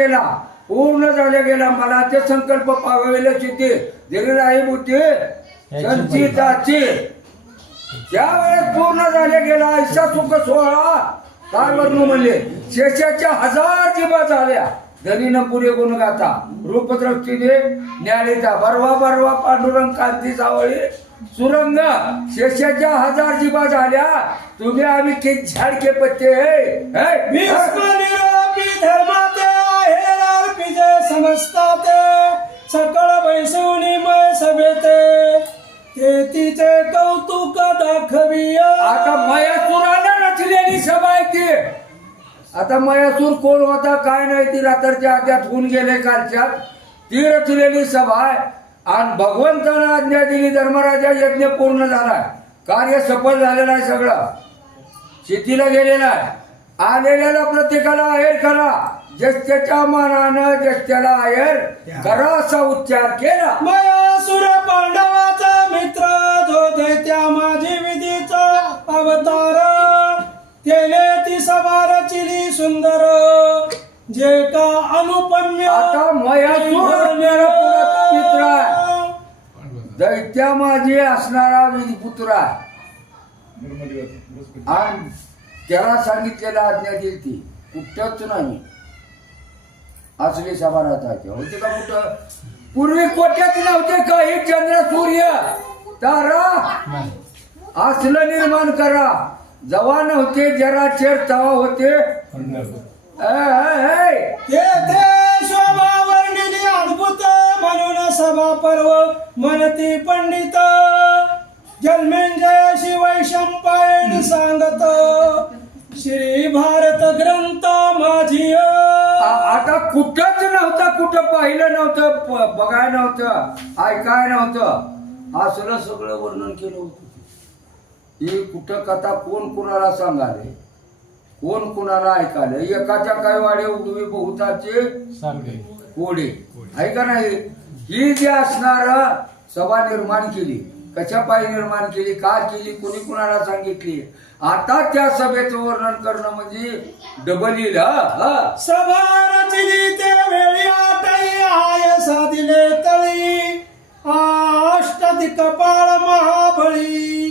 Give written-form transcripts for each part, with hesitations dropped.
गेला, पूर्ण झाले गेला. मला ते संकल्प पावलेच होते, जरी राहील होते संचिताची. त्यावेळेस पूर्ण झाले गेला ऐसा सुख सोहळा. काय वर्णू म्हणले, शेषाच्या 1000 जीवा झाल्या. धनीनं पुरे गुण गाता, रूपद्रष्टीने न्याळीता. बरवा बरवा पांडुरंग कांती सावळी सुरंग. शेषाच्या 1000 जीवा झाल्या. तुम्ही आम्ही के झाड के पत्ते समजताते सकळ बैसुनी मय सभेते ते तिचे कौतुक दाखवी. आता मयासुराने रचलेली सभा आहे ती. आता मयासूर कोण होता काय नाही, ती रात्रच्या आद्यात होऊन गेले कालच्यात. ती रचलेली सभा आहे. आणि भगवंतानं आज्ञा दिली, धर्मराजा यज्ञ पूर्ण झालाय, कार्य सफल झालेलं आहे, सगळं शेतीला गेलेलं आहे. आलेल्याला प्रत्येकाला आहेर करा, ज्येष्ठाच्या मानानं ज्येष्ठाला आहेर करा असा उच्चार केला. मयासुर पांडवाचा मित्र जो दैत्या माझी विधीचा अवतार. त्याने ती सभा रचिली सुंदर जे का अनुपम्य. आता मयासूर असणारा मित्र आहे, दैत्या माझी असणारा पुत्र आहे. आणि त्याला सांगितलेला आज्ञा दिली ती कुठंच नाही असली सभा राहते. होते का कुठं? पूर्वी कोट्यात नव्हते काही चंद्र सूर्य तारा. असलं निर्माण करा. जवा नव्हते जरा चेर तवा होते. तेथे शोभा वर्णिली अद्भुत म्हणून सभा पर्व म्हणती पंडित. जन्मेंजय शिवैशंपायन सांगत श्री भारत ग्रंथ माझी. आता कुठंच नव्हतं, कुठं पाहिलं नव्हतं, बघायला नव्हतं, ऐकाय नव्हतं. असलं सगळं वर्णन केलं होतं. ही कुठं कथा कोण कुणाला सांगाले, कोण कुणाला ऐकाले. एकाच्या काय वाडे उडवी बहुताचे कोडे आहे का नाही. ही जी असणार सभा निर्माण केली, कशा पायी निर्माण केली, का केली, कोणी कुणाला सांगितली. आता त्या सभेचं वर्णन करणं म्हणजे डबल येईल. सभा रचली ते वेळी आटई आय साधिले तळी. अष्टदिक कपाळ महाबळी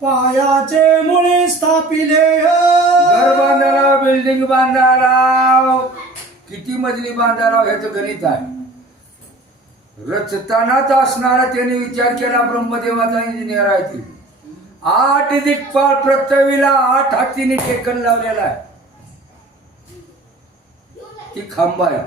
पायाचे मुळी स्थापिले. घर बांधायला, बिल्डिंग बांधायला, किती मजली बांधायला ह्याचं गणित आहे. रचतानाच असणारा त्याने विचार केला. ब्रह्मदेवाचा इंजिनियर आहे ती. 8 दिक्पाल पृथ्वीला 8 हातीने टेकन लावलेला आहे. ती खांब आहे.